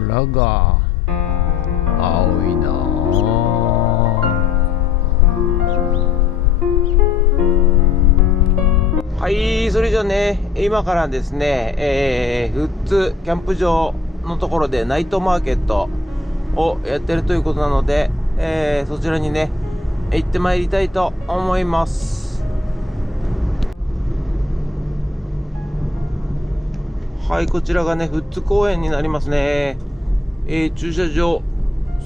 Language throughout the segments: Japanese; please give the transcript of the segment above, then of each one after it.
空が青いなあ。はい、それじゃね、今からですね、富津キャンプ場のところでナイトマーケットをやってるということなので、そちらにね行ってまいりたいと思います。はい、こちらがね富津公園になりますね。駐車場、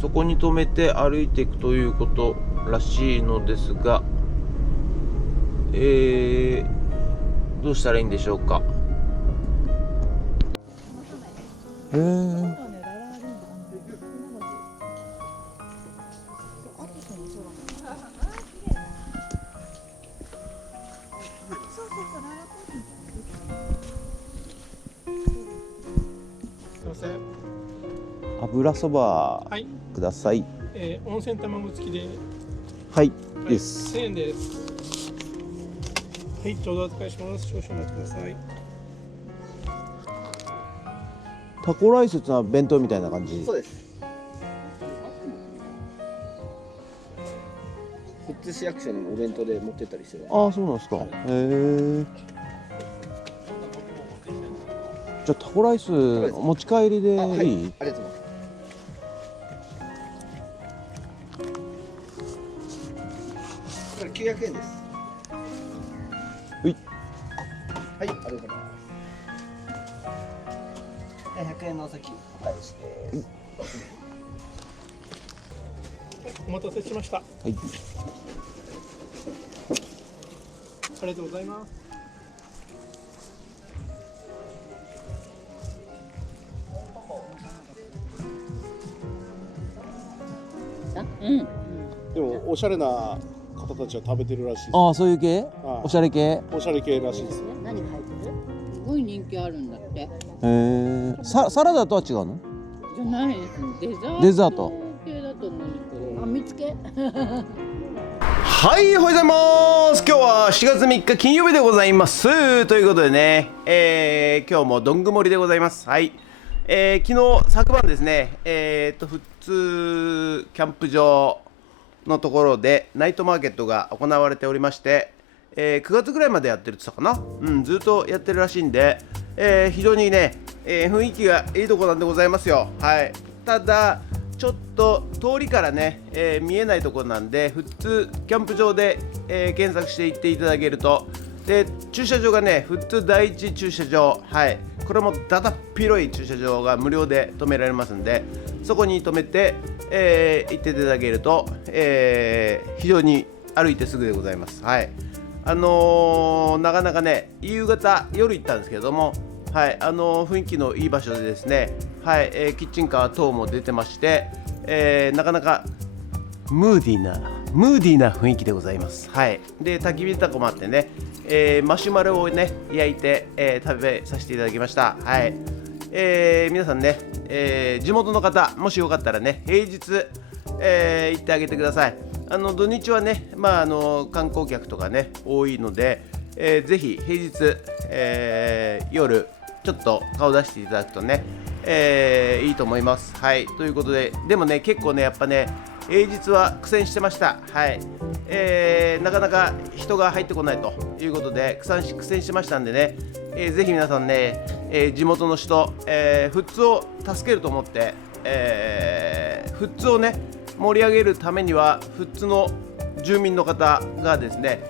そこに止めて歩いていくということらしいのですが、どうしたらいいんでしょうか。油そばください。温泉卵付きで。はい、です。1000円です。はい、ちょうどお預かりします。少々お待ちください。タコライスってのは弁当みたいな感じ。そうです。富津市役所にもお弁当で持ってったりしてる。ああ、そうなんですか。じゃあタコライス持ち帰りでいい？はい、ありがとうございます。これ900円です。はい。はい、ありがとうございます。100円のお先お返しです。お待たせしました。はい。ありがとうございます。でもおしゃれな方たちは食べてるらしいです。ああ、そういう系？はいおしゃれ系？おしゃれ系らしいです。何が入ってる？すごい人気あるんだって。サラダとは違うの？じゃないです。デザート系だと思うんですけど。あ、見つけ。はい、おはようございます。今日は4月3日金曜日でございます。ということでね、今日もどんぐもりでございます。はい。昨晩ですね、富津キャンプ場のところでナイトマーケットが行われておりまして、9月ぐらいまでやってるって言ったかな、ずっとやってるらしいんで、非常にね、雰囲気がいいところなんでございますよ。はい。ただちょっと通りからね、見えないところなんで、富津キャンプ場で、検索していっていただけると、で駐車場がね富津第一駐車場、はい、これもだだっ広い駐車場が無料で止められますんで、そこに止めて、行っていただけると、非常に歩いてすぐでございます。はい。なかなかね夕方夜行ったんですけども、はい、雰囲気のいい場所でですね、はい、キッチンカー等も出てまして、なかなかムーディーな雰囲気でございます。はい。で焚き火とかもあってね、マシュマロをね焼いて、食べさせていただきました。はい。皆さんね、地元の方もしよかったらね平日、行ってあげてください。土日はね、観光客とかね多いので、ぜひ平日、夜ちょっと顔出していただくとね、いいと思います。はい。ということで、でもね結構ねやっぱね平日は苦戦してました。はい。なかなか人が入ってこないということで苦戦してましたんでね、ぜひ皆さんね、地元の人、富津を助けると思って、富津をね盛り上げるためには富津の住民の方がですね、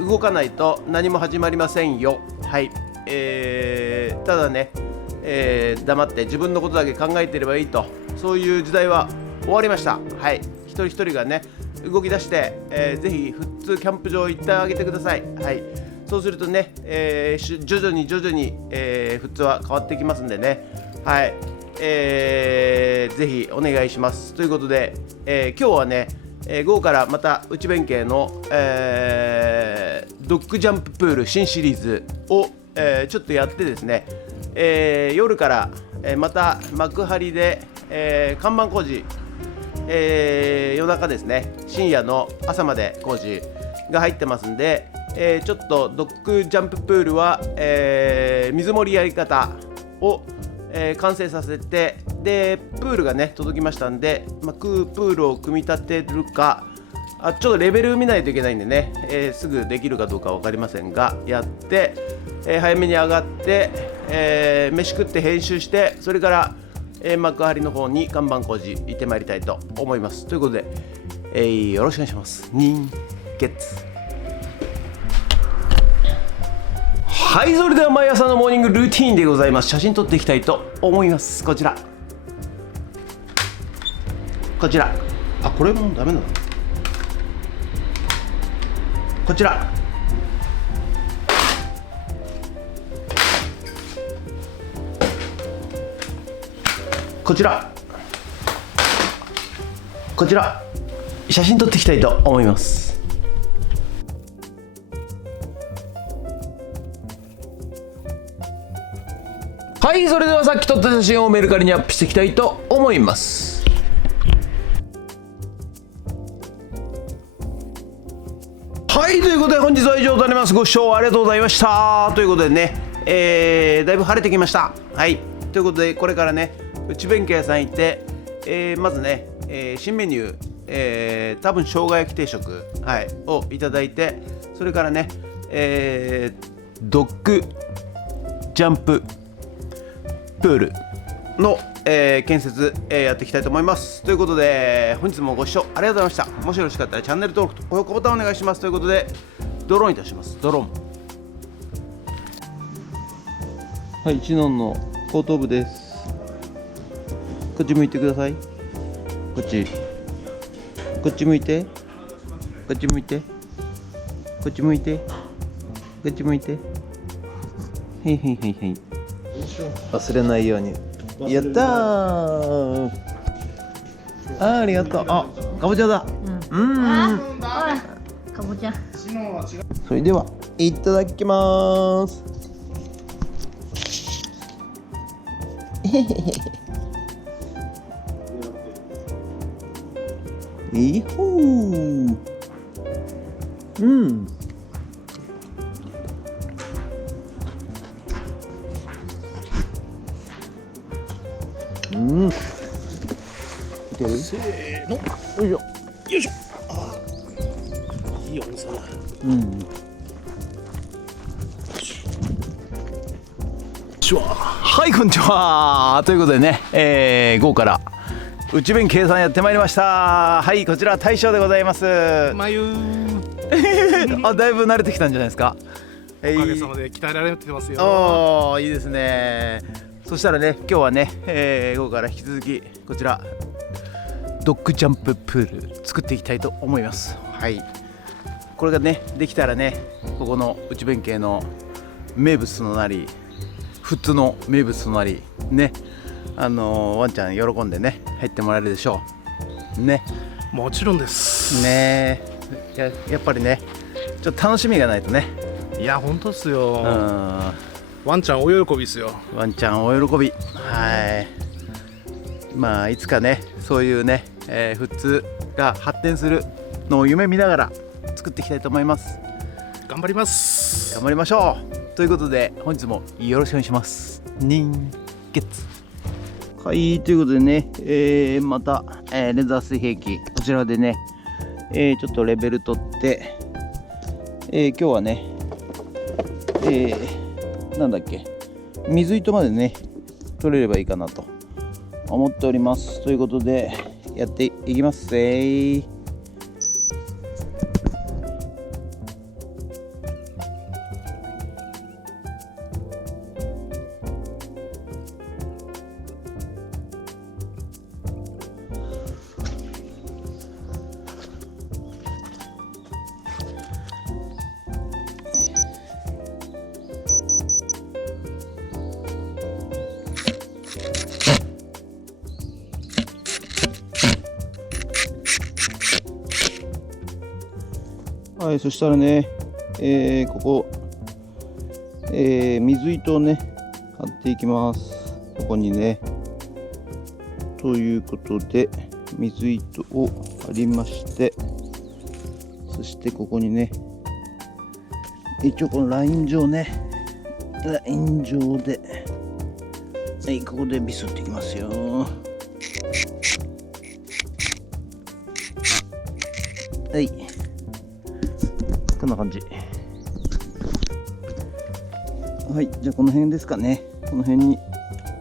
動かないと何も始まりませんよ。はい。ただね、黙って自分のことだけ考えていればいいと、そういう時代は終わりました。はい。一人一人がね動き出して、ぜひ富津キャンプ場行ってあげてください。はい。そうするとね、徐々に、富津は変わってきますんでね。はい。ぜひお願いします。ということで、今日はね、午後からまた内弁慶の、ドッグジャンププール新シリーズを、ちょっとやってですね、夜から、また幕張で、看板工事、夜中ですね、深夜の朝まで工事が入ってますんで、ちょっとドッグジャンププールは、水盛りやり方を、完成させて、でプールがね届きましたんで、プールを組み立てるか、ちょっとレベル見ないといけないんでね、すぐできるかどうか分かりませんが、やって、早めに上がって、飯食って編集して、それから、幕張の方に看板工事行ってまいりたいと思います。ということで、よろしくお願いします。人月。はい、それでは毎朝のモーニングルーティーンでございます。写真撮っていきたいと思います。こちら、これもダメなの。こちら、写真撮っていきたいと思います。はい、それではさっき撮った写真をメルカリにアップしていきたいと思います。はい、ということで本日は以上となります。ご視聴ありがとうございました。ということでね、だいぶ晴れてきました。はい、ということでこれからね内弁慶屋さん行って、まずね、新メニュー、多分生姜焼き定食、はい、をいただいて、それからね、ドッグジャンププールの、建設、やっていきたいと思います。ということで本日もご視聴ありがとうございました。もしよろしかったらチャンネル登録と高評価ボタンお願いします。ということでドローンいたします。ドローン、はい、一ノンの後頭部です。こっち向いてください。こっち向いて、こっち向いて、こっち向いて、こっち向いて、へいへいへいへい、忘れないように。やったー、ありがとう。かぼちゃだ。かぼちゃ。それではいただきます。いほー、いける？せーの、よいしょ。よいしょ。いい重さだ。はい、こんにちは。ということでね、午後から内弁慶さんやってまいりました。はい、こちら大将でございます。まゆだいぶ慣れてきたんじゃないですか。おかげさまで鍛えられてますよ。おー、いいですね。そしたらね、今日はね、午後から引き続きこちらドッグジャンププール作っていきたいと思います。はい、これがねできたらね、ここの内弁慶の名物となり、普通の名物となりね、ワンちゃん喜んでね入ってもらえるでしょうね。もちろんですね、やっぱりねちょっと楽しみがないとね。いや本当っすよ。ワンちゃんお喜びですよ。ワンちゃんお喜び。はい、いつかねそういうね、普通が発展するのを夢見ながら作っていきたいと思います。頑張ります。頑張りましょう。ということで本日もよろしくお願いします。人月。はい、ということでね、また、レザー水平器こちらでね、ちょっとレベル取って、今日はね、なんだっけ、水糸までね取れればいいかなと思っております。ということでやっていきますぜ。はい、そしたらね、ここ、水糸をね貼っていきます。ここにね。ということで水糸を貼りまして、そしてここにね一応このライン上ね、ライン上で、はい、ここでビスっていきますよ。はい、こんな感じ。はい、じゃあこの辺ですかね。この辺に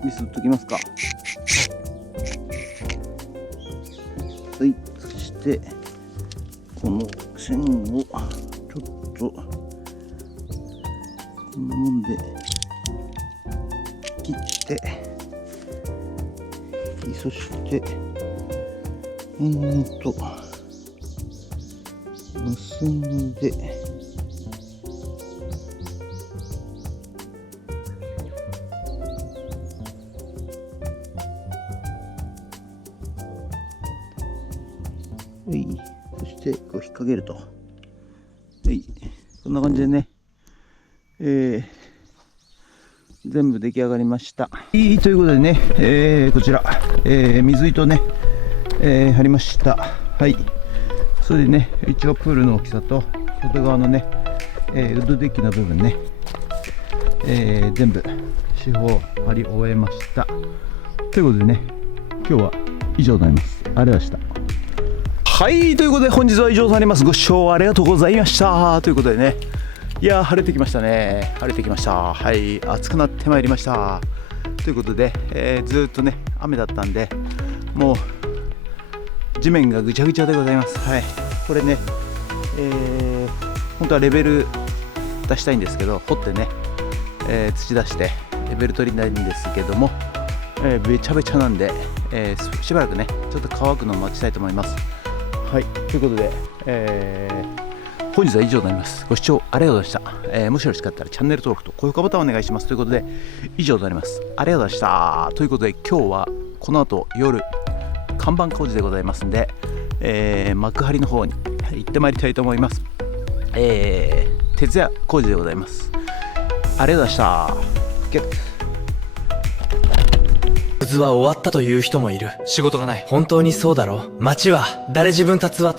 ビス打っときますか。はい、そしてこの線をちょっとこんなもんで切って、そして結んで、はい、そしてこう引っ掛けると、はい、こんな感じでね、全部出来上がりました。ということでね、こちら、水糸ね、貼りました。はい。それでね、一応プールの大きさと外側のね、ウッドデッキの部分ね、全部四方貼り終えました。ということでね、今日は以上になります。ありがとうございました。はい、ということで本日は以上となります。ご視聴ありがとうございました。ということでね、いやー晴れてきましたね。晴れてきました。はい、暑くなってまいりました。ということで、ずーっとね雨だったんで、もう地面がぐちゃぐちゃでございます。はい、これね、本当はレベル出したいんですけど、掘ってね、土出してレベル取りたいんですけども、べちゃべちゃなんで、しばらくねちょっと乾くのを待ちたいと思います。はい、ということで、本日は以上になります。ご視聴ありがとうございました。もしよろしかったらチャンネル登録と高評価ボタンをお願いします。ということで以上となります。ありがとうございました。ということで今日はこの後夜看板工事でございますんで、幕張の方に行ってまいりたいと思います。徹夜工事でございます。ありがとうございました。ゲット。は終わったという人もいる。仕事がない。本当にそうだろう。街は誰自分たつは